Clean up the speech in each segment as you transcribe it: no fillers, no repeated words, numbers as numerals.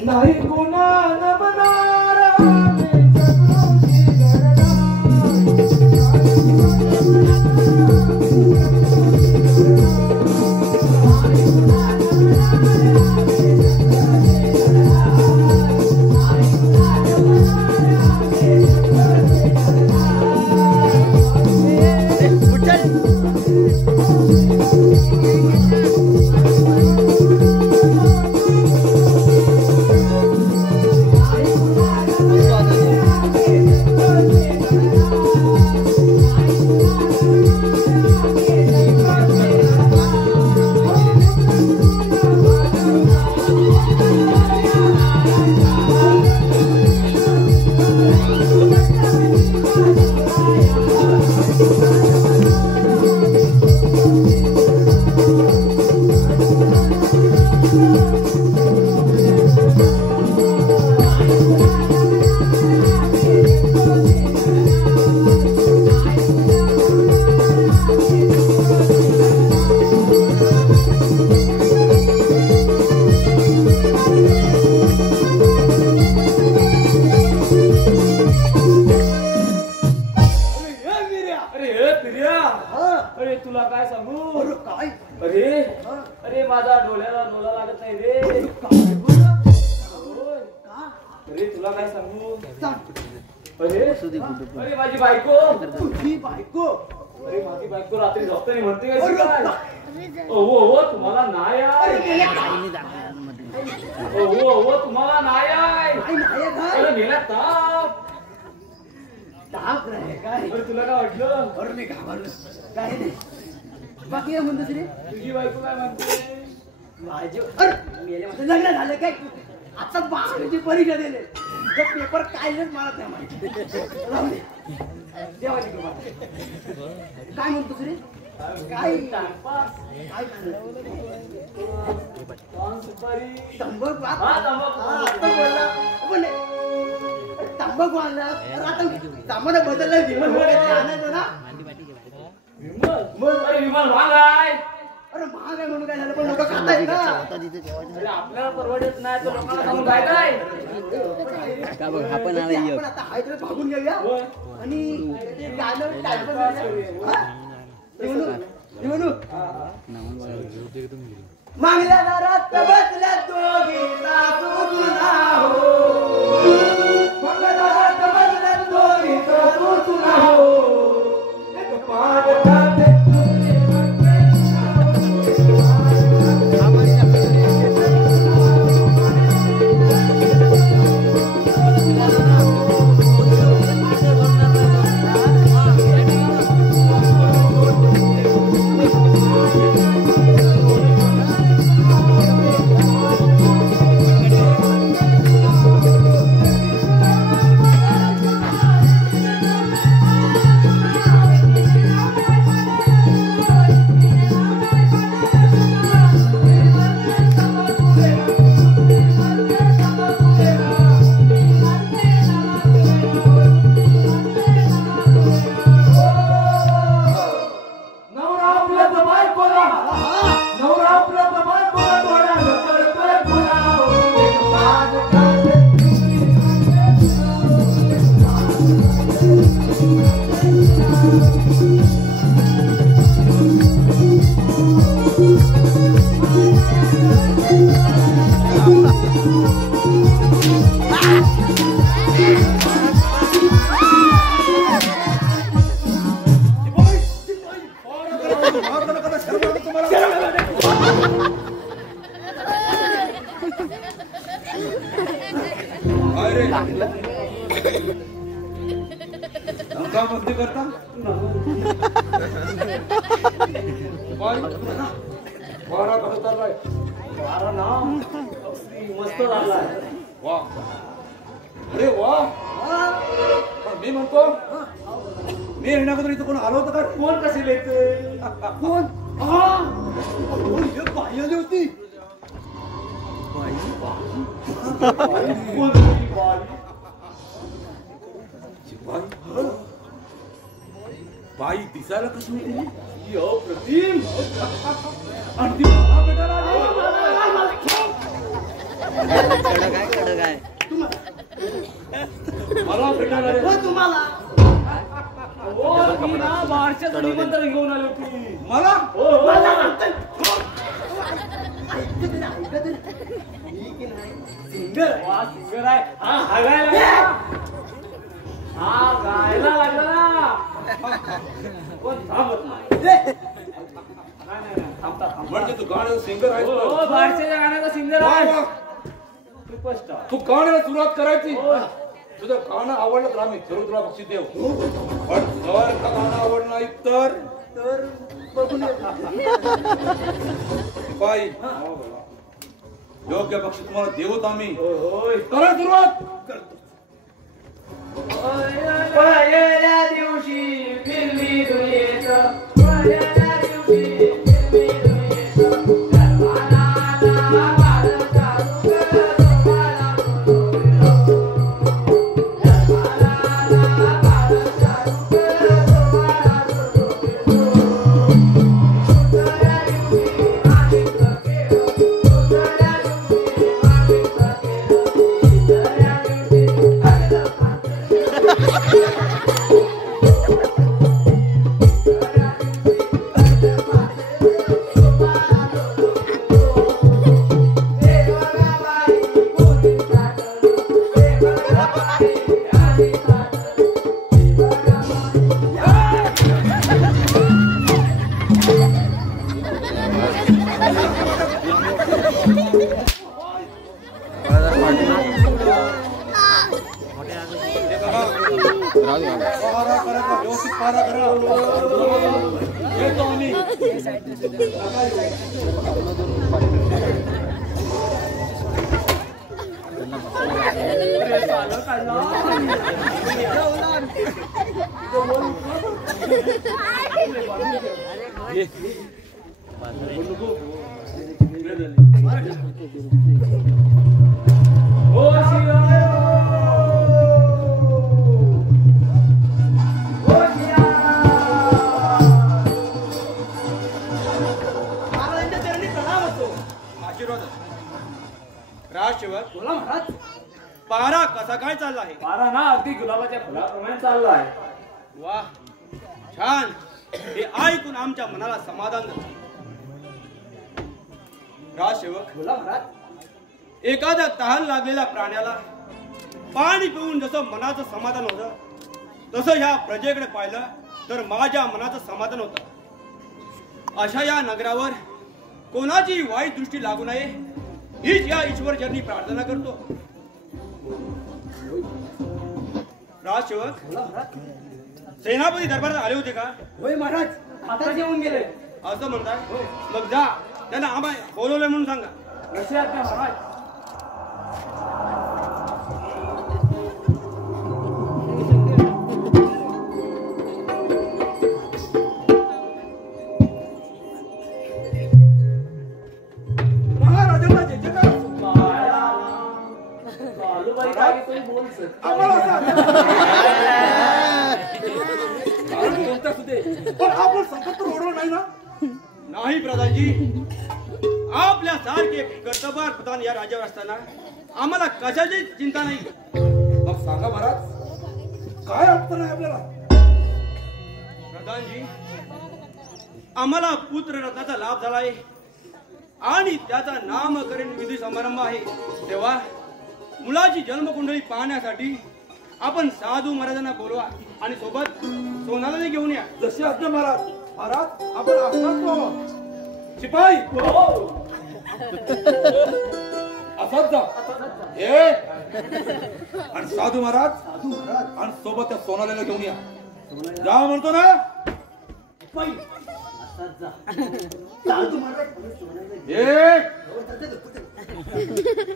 नाही गुना न बनारा अरे माझी बायको तुझी बायको अरे माझी बायको रात्री झोपताना म्हणते काय ओ तुम्हाला नाही आहे ओ तुम्हाला नाही आहे अरे गेला ताप रे काय अरे तुला काय वाटलं अरे मी घाबरलो काय नाही बाकी काय म्हणतोस रे तुझी बायको काय म्हणते माझी अरे मेल्यामध्ये लग्न झालं काय आता 12वी परीक्षा दिले पेपर काढलेच मला नाही माहिती काय म्हणतोस रे काय तंबाखू आणला आता सामान बदललं विमान आणायचं ना विमान महाग अरे महाग आहे म्हणून काय झालं पण लोक खाताय ना आपल्याला परवडत नाही तर लोकांना सांगून काय काय का बघ आपण आता हाय तर भागून घेऊया आणि गाणं मागल्या दारात बसल्या दोघी सासू सुना हो मागल्या दारात बसल्या दोघी सासू सुना हो एक पाठ खाते का मस्ती करता वारा कसं चाललाय वारा ना मस्त झालाय वा अरे वा पण मी म्हणतो मी येण्याबद्दल इथं कोण आलो होतं का कोण कसे येते कोण बाई आली होती बाई दिसायला कशी होती प्रतिम आणि ती मला भेटायला आली. मला भेटायला आली. तुम्हाला मी ना बाहेरच्या निमंत्रण घेऊन आली होती मला सिंगर वा सिंगर आहे हा गायला हा गायला लागला ना कोण थांबत नाही म्हणजे तू गाण्याचा सिंगर आहेस ना? बाहेरच्या गाण्याचा सिंगर वा, आहे वा. सुपरस्टार तू गाण्याला सुरुवात करायची तुझं गाणं आवडलं तर आम्ही जरूर तुला बक्षीस देऊ पण जर का गाणं आवडलं नाही तर बघून बाई योग्य बक्षीस तुम्हाला देऊत आम्ही होय करा सुरुवात पहिल्या दिवशी फिरली दुयेत पहिल्या दिवशी फिरली दुयेत गरबाला बाळ चालू कर तुम्हाला व्यवस्थित पारा करा येतो आम्ही राजसेवक बोला महाराज पारा कसा काय चालला आहे पारा ना अगदी गुलाबाच्या फुलाप्रमाणे चालला आहे वाह छान हे ऐकून आमच्या मनाला समाधान झालं राजसेवक बोला महाराज एखाद्या तहान लागलेल्या प्राण्याला पाणी पिऊन जसं मनाचं समाधान होतं तसं ह्या प्रजेकडे पाहिलं तर माझ्या मनाचं समाधान होतं अशा या नगरावर कोणाची वाईट दृष्टी लागू नये हीच या ईश्वरचरणी प्रार्थना करतो राजसेवक बोला महाराज सेनापती दरबारात आले होते का होय महाराज आता जेवून गेले असं म्हणताय मग जा त्यांना आम्हाला बोलवलंय म्हणून सांगा कसे आहात महाराज महाराजांना जे जे काय बालूबाई काय तुम्ही बोल आम्हाला सांग. कारण कोणत्या सुद्धा पण आपण संकट तर ओढवलं नाही ना नाही प्रधानजी आपल्या सारखे कर्तबगार प्रधान या राज्यावर असताना आम्हाला कशाची चिंता नाही मग सांगा महाराज काय अडचण आहे आपल्याला प्रधानजी आम्हाला पुत्र रत्नाचा लाभ झाला आहे आणि त्याचा नामकरण विधी समारंभ आहे तेव्हा मुलाची जन्मकुंडली पाहण्यासाठी आपण साधू महाराजांना बोलवा आणि सोबत सोनालाने घेऊन या जशी आज्ञा महाराज महाराज आपण असणार तो शिपाई असाच जा ए आणि साधू महाराज साधू महाराज आणि सोबत त्या सोनालीला घेऊन या सोनालीला- जा म्हणतो ना. बाई, असाच जा. साधू महाराज तुम्ही सोनालीला घेऊन ए या. हो, चालतंय, चालतंय.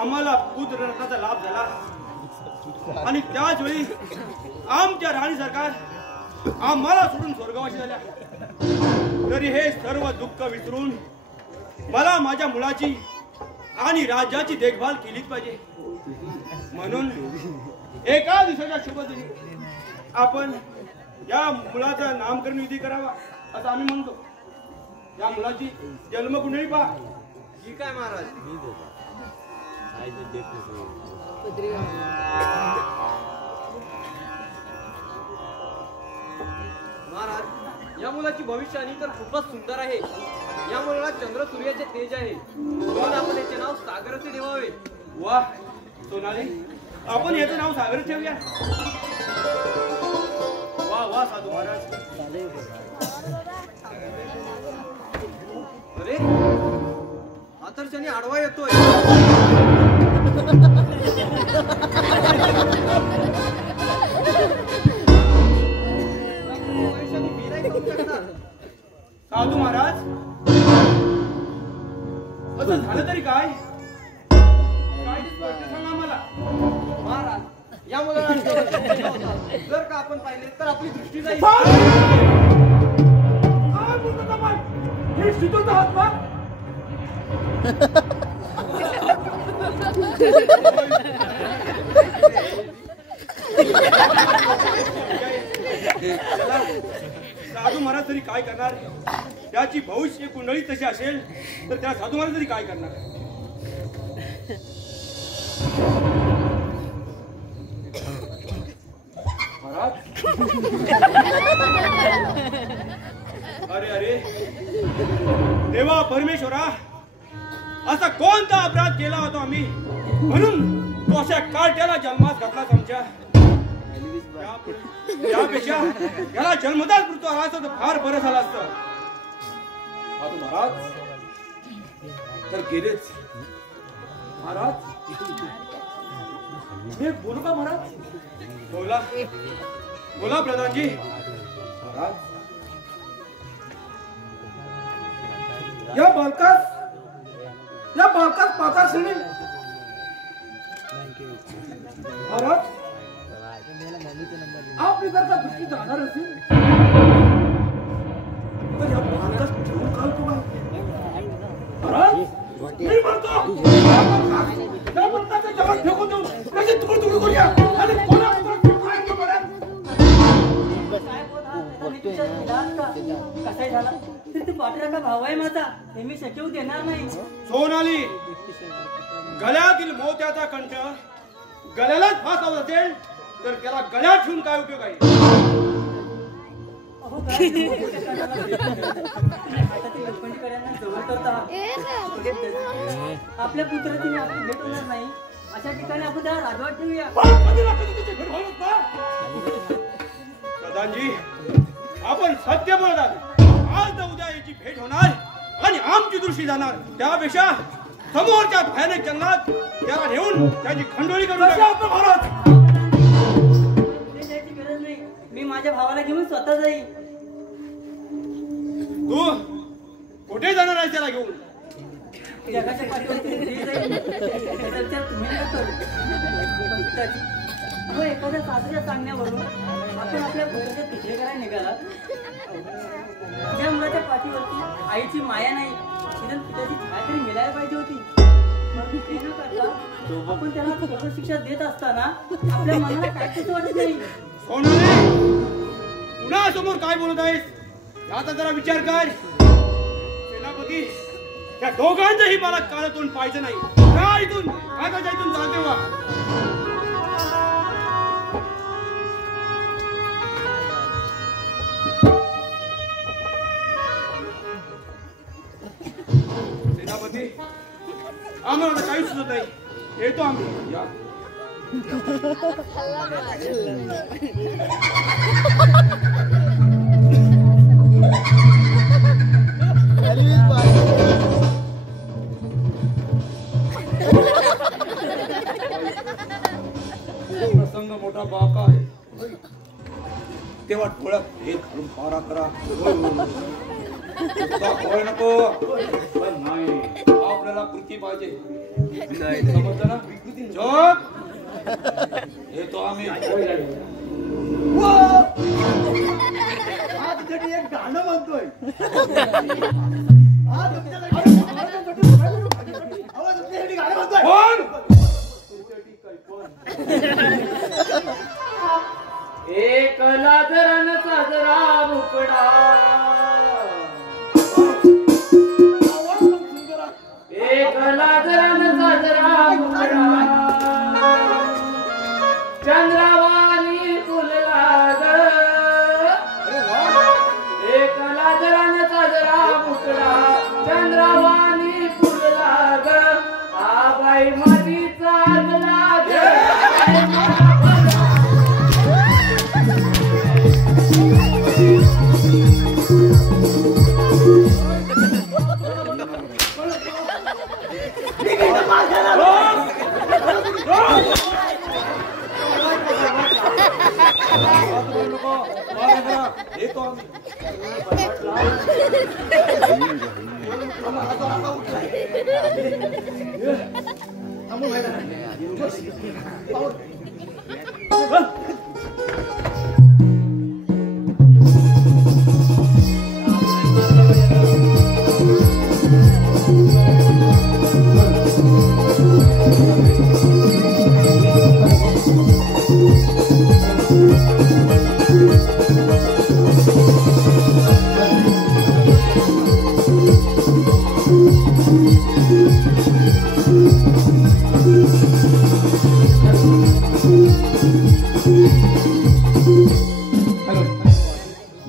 आम्हाला पुत्र रत्नाचा लाभ झाला आणि त्याच वेळी आमच्या राणी सरकार आम्हाला सोडून स्वर्गवासी झाल्या. तरी हे सर्व दुःख विसरून मला माझ्या मुलाची आणि राज्याची देखभाल केलीच पाहिजे. म्हणून एका दिवसाच्या शुभ दिनी आपण या मुलाचा नामकरण विधी करावा असं आम्ही म्हणतो. या मुलाची जन्मकुंडली पहा. ठीक आहे महाराज. महाराज, या मुलाची भविष्यवाणी तर खूपच सुंदर आहे. या मुलाला चंद्र सूर्याचे तेज आहे म्हणून आपण याचे नाव सागर असे ठेवावे. वा सोनाली, आपण याचं नाव सागर ठेवूया. वा वा साधू महाराज. अरे आदर्शाने आडवा येतोय. भविष्याने मी नाही करू शकणार. साधू महाराज, असं झालं तरी काय स्पष्ट सांगा मला. महाराज, या मुलाला जर का आपण पाहिले तर आपली दृष्टी जाईल. काय बोलतो आपण? हे शिकवतो आहात का? चला, साधू महाराज तरी काय करणार. त्याची भविष्य कुंडली तशी असेल तर त्या साधू महाराज तरी काय करणार. महाराज अरे अरे देवा परमेश्वरा, असा कोणता अपराध केला होता आम्ही म्हणून तो अशा कार्ट्याला जन्मास घातलाच आमच्या. त्यापेक्षा याला जन्मताच मृत्यू आला असता तर फार बरं झालं असतं. साधू महाराज तर गेलेच. महाराज हे बोलू का महाराज? बोला बोला प्रधानजी. महाराज या बालकास पाताळ श्रेणी महाराज आपली जर का दृष्टी जाणार असेल तर या बालकास ठेवून काय उपयोग आहे? महाराज मी म्हणतो त्या बालकाच्या जगात फेकून देऊन त्याची तुकडी तुकडी करूया आणि कोणा काय महाराज? कसाय झाला तर ते पाटराचा भाव आहे माझा. हे मी शक्य देणार नाही. सोनाली, गळ्यातील मोत्याचा कंठ गळ्यालाच फास लावत असेल तर त्याला गळ्यात ठेवून काय उपयोग आहे. अहो, काय आता ते लोखंडीकरांना जवळ करतात. आपल्या पुत्राची आपली भेट होणार नाही अशा ठिकाणी आपण त्याला राजवाट ठेवूया. प्रधानजी, आपण सत्य बोलतात. आज तर उद्या याची भेट होणार आणि आमची दृष्टी जाणार. त्यापेक्षा समोरच्या भयानक जंगलात त्याला नेऊन त्याची खंडोळी करून टाका. महाराज ते जायची गरज नाही. मी माझ्या भावाला घेऊन स्वतः जाईल. तू कुठे जाणार आहेस त्याला घेऊन? जगाच्या पाठीवरती ते जाईल. त्याचा विचार तुम्ही नका करू. पण पिताजी, अहो, एखाद्या सासऱ्या सांगण्यावरून आपण आपल्या घराचे तिसरे करायला निघालात. ज्या मुलाच्या पाठीवरती आईची माया नाही, निदान पिताची छाया तरी मिळायला पाहिजे होती. मग ते न करता आपण त्याला कठोर शिक्षा देत असताना आपल्या मनाला काय कसं वाटत नाही. सोनाली, कुणासमोर काय बोलत आहेस याचा जरा विचार कर. सेनापती, त्या दोघांचंही मला काळ तोंड पाहिजे नाही. का इथून कागद इथून चालते वा. सेनापती, आम्हाला काही सुचत नाही. येतो आम्ही. या. प्रसंग मोठा बाका आहे तेव्हा डोळ्यात हे घालून पारा करा. कळ नको. पण नाही, आपल्याला कृती पाहिजे. समजलं ना? चोप. येतो आम्ही. आज कधी एक गाणं म्हणतोय. गाणं म्हणतोय. कोण? एक लाजरान साजरा मुकडा, एक लाजरान साजरा मुकडा, चंद्रावानी फुलला ग. एक लाजरान साजरा मुकडा, चंद्रावानी फुलला ग. आबाई माझी चांगला ग. येतो आम्ही.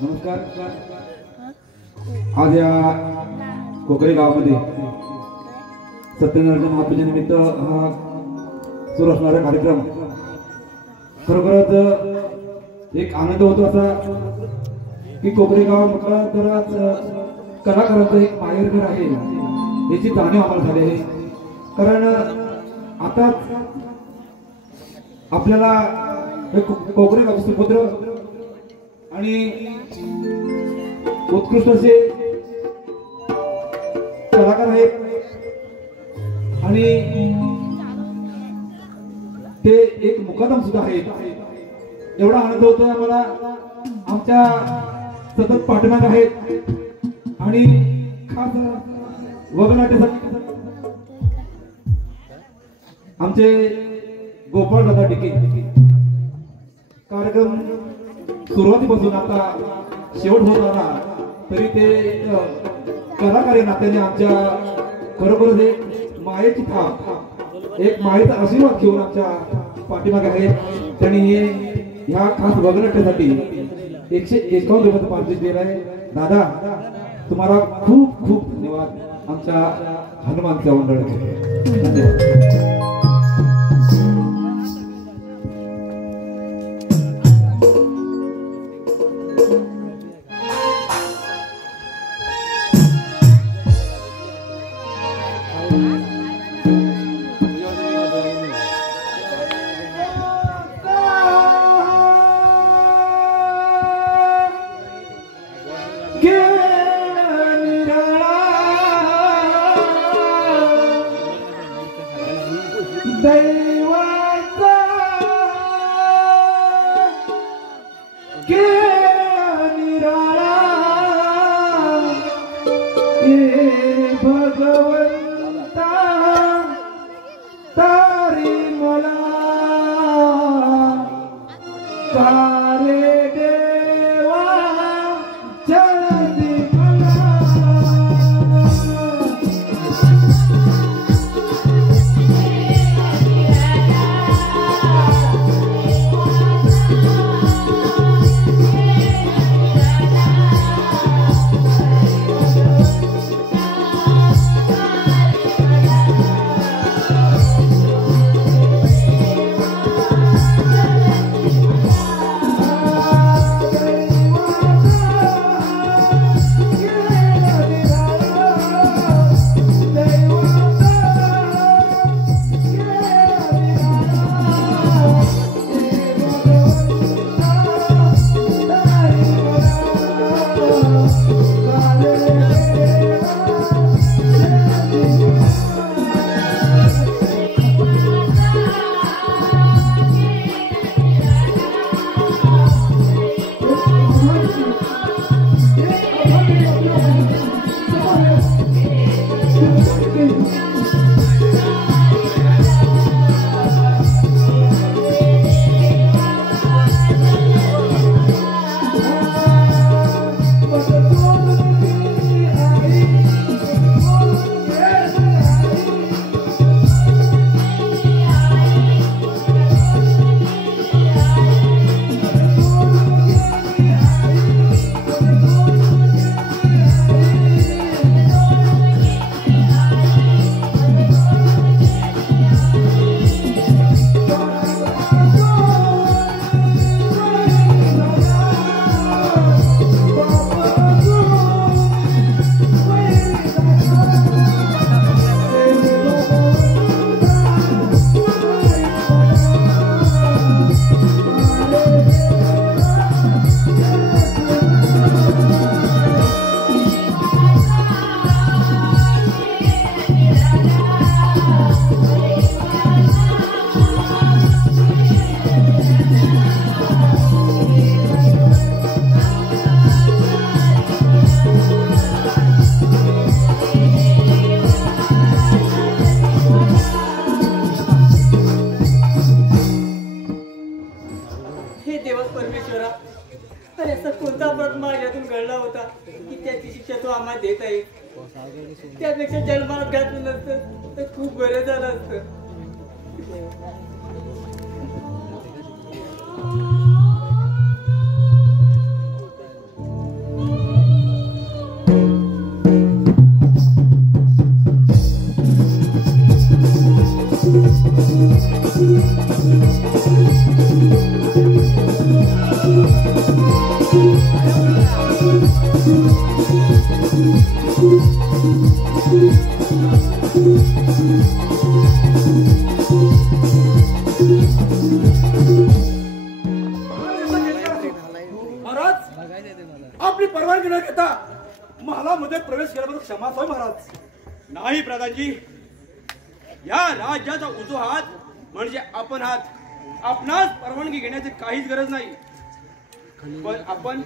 नमस्कार. आज या कोकरे गावामध्ये सत्यनारायण महापूजेनिमित्त हा सुरू असणारा कार्यक्रम खरोखरच एक आनंद होतो असा की कोकरे गाव म्हटलं तर कलाकाराचं एक माहेरघर आहे याची जाणीव आम्हाला झाली आहे. कारण आता आपल्याला कोकरे गाव सुपुत्र आणि उत्कृष्ट असे कलाकार आहेत आणि ते एक मुकादम सुद्धा आहेत. एवढा आनंद होतोय आम्हाला. आमच्या सतत पाठीमागे आहेत आणि खास वगनाट्यासाठी आमचे गोपाळ दादा टिके कार्यक्रम सुरुवातीपासून आता शेवट होत आला तरी ते कलाकारी नात्याने आमच्या खरोखरच एक मायेची थाप, एक मायेचा आशीर्वाद घेऊन आमच्या पाठीमागे आहेत. त्यांनी हे ह्या खास वगनाट्यासाठी 151 रुपयाचं पारितोषिक दिलं आहे. दादा, तुम्हाला खूप खूप धन्यवाद आमच्या हनुमानच्या मंडळाचे. धन्यवाद. भगवंता तारी मला कारे देवा आणि असा कोणता अपराध माझ्यातून घडला होता की त्याची शिक्षा तो आम्हाला देत आहे. त्यापेक्षा जन्मात घातलं नसतं तर खूप बरं झालं असतं. आपली परवानगी न घेता महालामध्ये प्रवेश केल्याबद्दल क्षमा होय महाराज. नाही प्रधानजी, या राज्याचा उजवा म्हणजे आपण आहात. आपणास परवानगी घेण्याची काहीच गरज नाही. पण आपण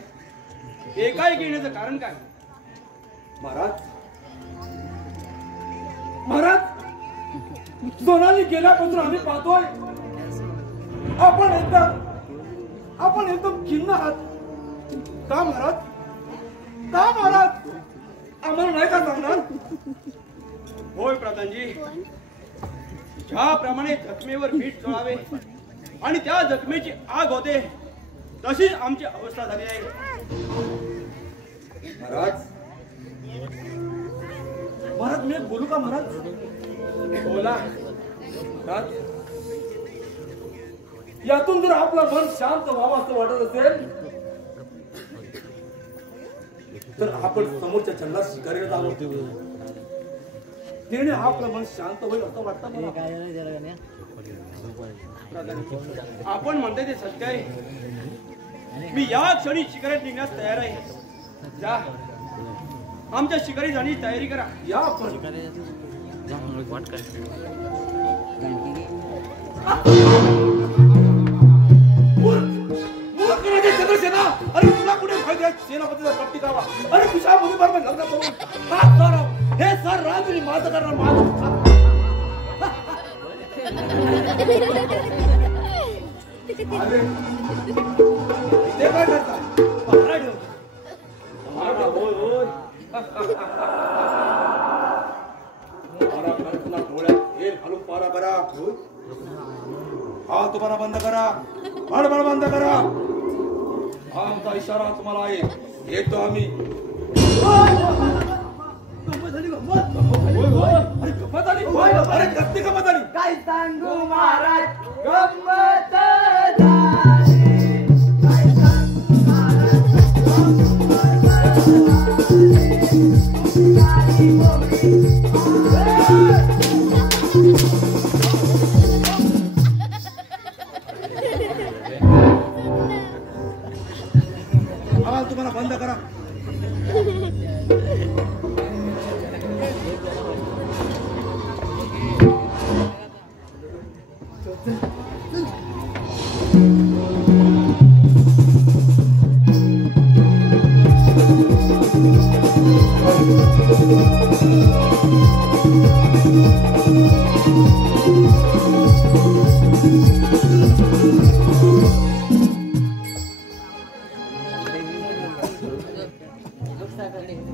एकाएकी येण्याचं कारण काय? महाराज महाराज सोनाली गेल्यापासून आम्ही पाहतोय आपण एकदम खिन्न आहात. का महाराज? का महाराज? आम्हाला नाही का सांगणार? होय प्रधानजी, ज्याप्रमाणे जखमेवर मीठ चोळावे आणि त्या जखमेची आग होते तशीच आमची अवस्था झाली आहे. महाराज महाराज मी एक बोलू का महाराज? बोला. महाराज यातून जर आपलं मन शांत व्हावं असं वाटत असेल तर आपण समोरच्या चंदात शिकारीला जावं. त्याने आपलं मन शांत होईल असं वाटतं मला. आपण म्हणते ते सत्य आहे. मी या क्षणी शिकारीत निघण्यास तयार आहे. जा, आमच्या शिकारी जाण्याची तयारी करा. या आपण चंद्रसेना, अरे तुला कुठे फायदा? सेनापतीचा पट्टी कावा. अरे तुझ्या मुलीबरोबर लग्न करून हे सर रात्री माझं करणार माझं. अरे ते काय करता? पहारा ठेव. होय होय. पारा करा, तुला डोळ्यात तेल घालून पारा करा. हा तुम्हाला बंद करा. बडबड बंद करा. हा आमचा इशारा तुम्हाला आहे. येतो आम्ही. अरे गंमत आली. अरे कसली गंमत आली? काय सांगू महाराज, गंमत झाली. काय सांगू महाराज, गंमत आवाज तुम्हाला बंद करा.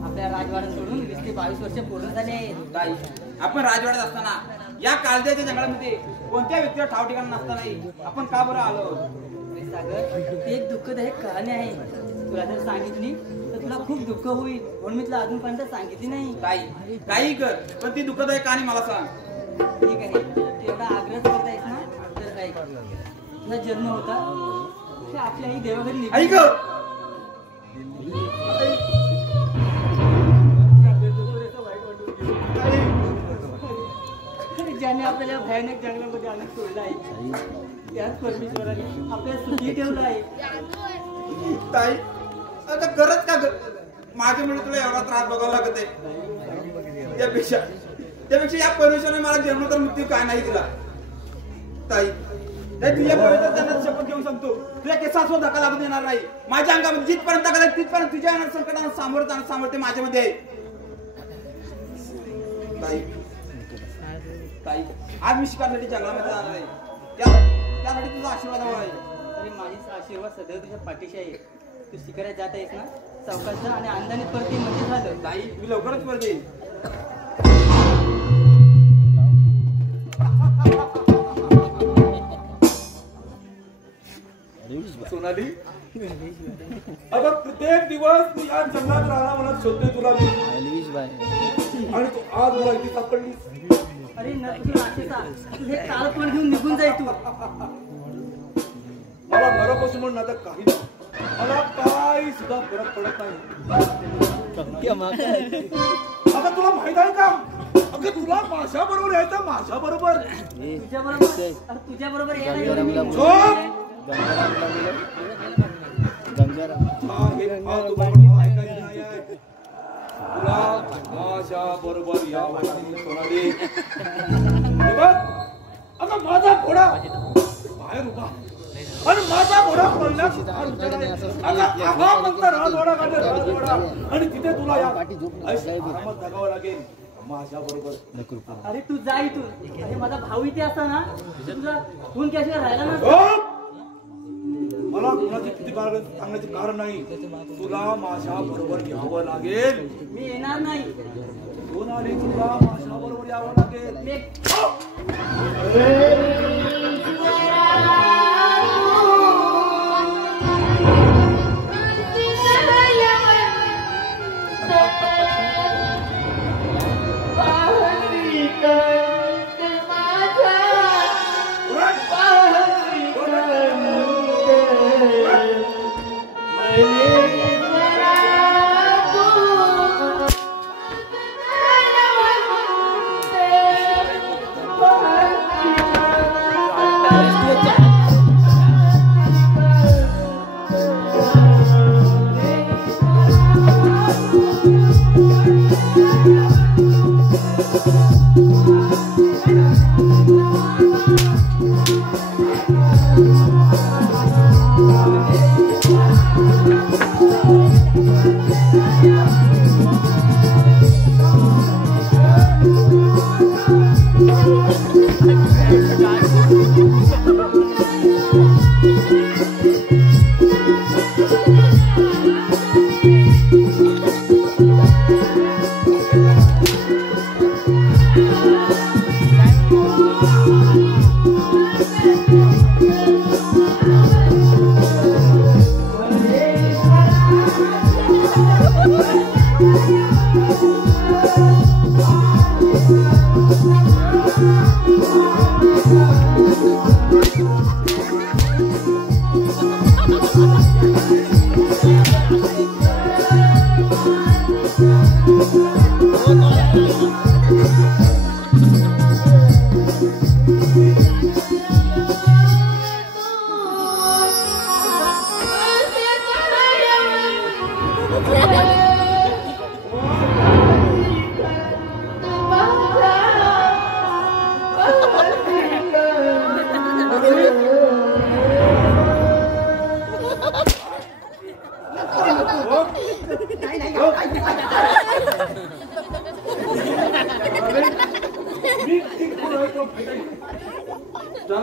आपल्या राजवाड्यात सोडून 20 ते 22 वर्ष पूर्ण झाले. आपण राजवाड्यात असताना या कालद्याच्या जंगलामध्ये कोणत्या व्यक्तीला ठाव ठिकाण नसतानाही आपण का बरं आलो? सागर, ती एक दुःखदायक कहाणी आहे. तुला जर सांगितली तर तुला खूप दुःख होईल, म्हणून मी तुला अजूनपर्यंत सांगितली नाही. काही कर, पण ती दुःखदायक कहाणी मला सांग. ठीक आहे, तू एवढा आग्रह करत आहेस ना, तर ऐक. तुझा जन्म होता ते आपल्या आई देवाघरी निघून ऐक. ज्याने आपल्याला भयानक जंगलामध्ये आणून सोडलं आहे, त्याच परमेश्वराने आपल्याला सुखी ठेवलं आहे. ताई, आता करत का ग? माझ्यामुळे तुला एवढा त्रास बघावा लागत आहे. त्यापेक्षा या परमेश्वराने मला जन्म तर मृत्यू काय नाही दिला. ताई, तुझ्या पवित्र त्यांना शपथ घेऊन सांगतो, तुझ्या केसासवर धक्का लागून देणार नाही. माझ्या अंगामध्ये जिथपर्यंत धक्का लागेल तिथपर्यंत तुझ्या संकटांना सामोरं जाणं सामर्थ्य माझ्यामध्ये आहे. ताई, आज मी शिकारसाठी जंगलामध्ये जाणार आहे. त्यासाठी तुझा आशीर्वाद हवा आहे. तरी माझी आशीर्वाद सदैव तुझ्या पाठीशी आहे. तू शिकायला जात आहेस ना, चौकात जा आणि अंदाने परत ये म्हणजे झालं. ताई मी लवकरच परत येईल. सोनाली, अगं प्रत्येक दिवस मी या जंगलात राहणार म्हणत शोधते तुला मी. आणि तू आज मला इथे सापडलीस. अरे न तुझी राक्षसा, तू हे काळ पण घेऊन निघून जाय तू. मला घरापासून म्हणून आता काही नाही, मला काही सुद्धा फरक पडत नाही. आता तुला माहित आहे का, अगं तुला माझ्या बरोबर यायचं, माझ्या बरोबर. तुझ्या बरोबर, तुझ्या बरोबर यायला तुला माझ्या बरोबर यावं लागेल सोनाली. अगं माझा घोडा बाहेर उभा आणि माझा घोडा पडल्यास आणि तिथे तुला या आरामात जगावं लागेल माझ्या बरोबर. अरे तू जा इथून. अरे माझा भाऊ इथे असताना तुझा खून कॅशवर राहिला ना. मला कुणाची किती सांगण्याचे कारण नाही, तुला माझ्या बरोबर यावं लागेल. मी येणार नाही. सोनाली तुला माझ्या बरोबर यावं लागेल.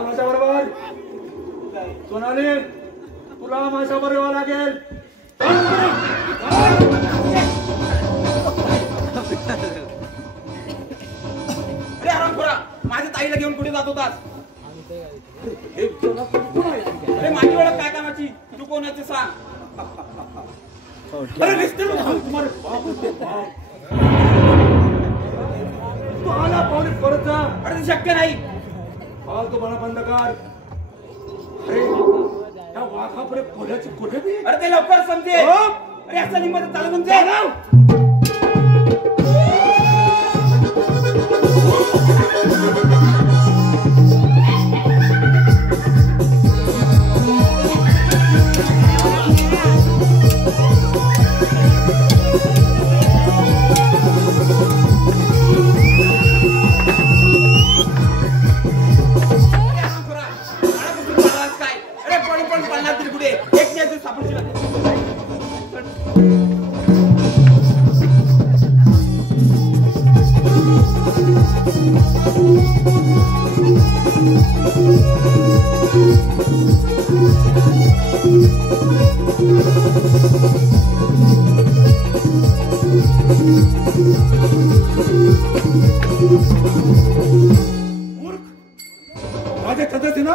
माझ्या बरोबर सोनाली तुला माझ्या बरोबर यावं लागेल. अरे आरामखोरा, माझ्या ताईला घेऊन कुठे जात होतास? अरे माझी ओळख काय कामाची, तू कोण आहे ते सांग. अरे रिश्ते में तुम्हारे बाप होते बाप. तू आला पाहुणे परत जा. अरे ते शक्य नाही. फालतू बना बंद कर. अरे या वाघापुढे कोल्याची कुठे बी. अरे ते लवकर समजेल. अरे असं निम्मत चालू तुमचे. माझ्या चंद्रसेना,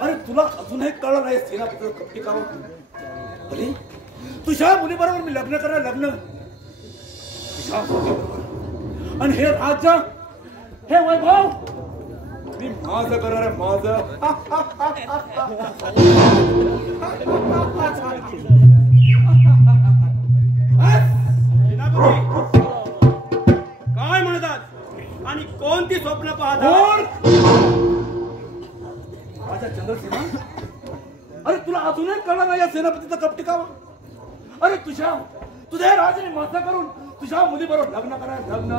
अरे तुला अजूनही कळलं नाही सेनापती कपटी काम. अरे तुझ्या मुलीबरोबर मी लग्न करणार, लग्न तुझ्या मुलीबरोबर. आणि हे राज्य, हे वैभव मी माझं करणार आहे, माझं. काय म्हणतात आणि कोणती स्वप्न पाहतात? माझ्या चंद्रसेना, अरे तुला अजूनही कळलं नाही या सेनापतीचा कपटी काम. अरे तुझ्या राजाने माझं करून तुझ्या मुलीबरोबर लग्न करायला, लग्न.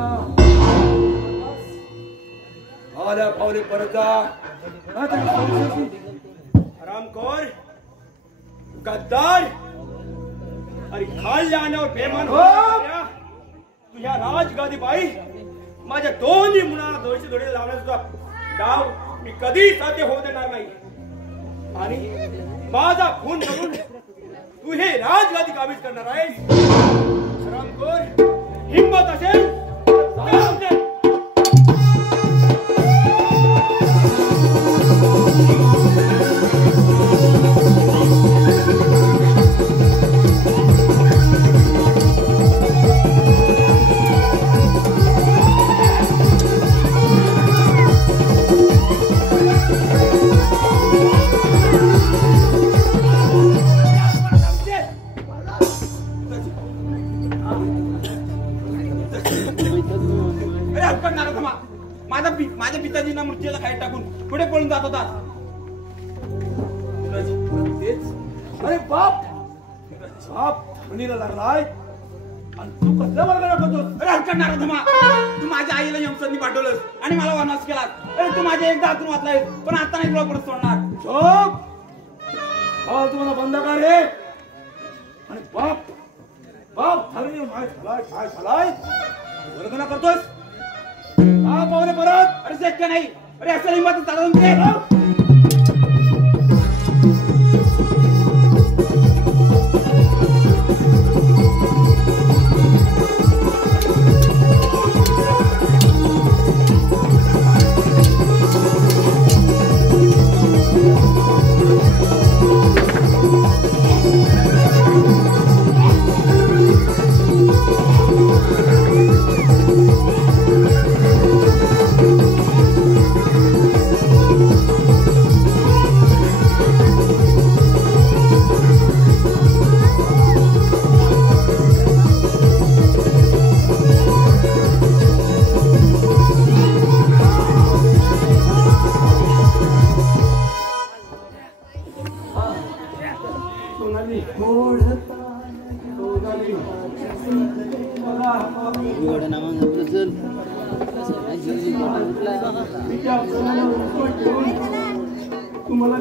आल्या पावले परत जा. हरामखोर, गद्दार, अरे खाल्ल्या अन्नावर बेमान हो. तुझ्या राजगादी बाई माझ्या दोन्ही मुलांना दोषी जोडी लावण्याचा डाव मी कधी साध्य होऊ देणार नाही. आणि माझा खून करून तू हे राजगादी काबीज करणार आहेस. हरामखोर, हिंमत असेल तर आमचे माझ्या पिताजींना मृत्यूला खाली टाकून पुढे पळून जात होता. अरे बाप धरणीला लागलाय आणि तू कसल्या वर्गाला करतोस? अरे हटकणार धमा, तू माझ्या आईला यमसदनी पाठवलंस आणि मला वनवास केला. अरे तू माझ्या एकदा हातून वाचलाय, पण आता नाही तुला परत सोडणार. चोप, तुम्हाला बंद कर रे. आणि बाप धरणीला काय झालाय वर्गना करतोस? हा पाहुणे परत. अरे शक्य नाही. अरे असं हिंमत चालवून दे. तुम्हाला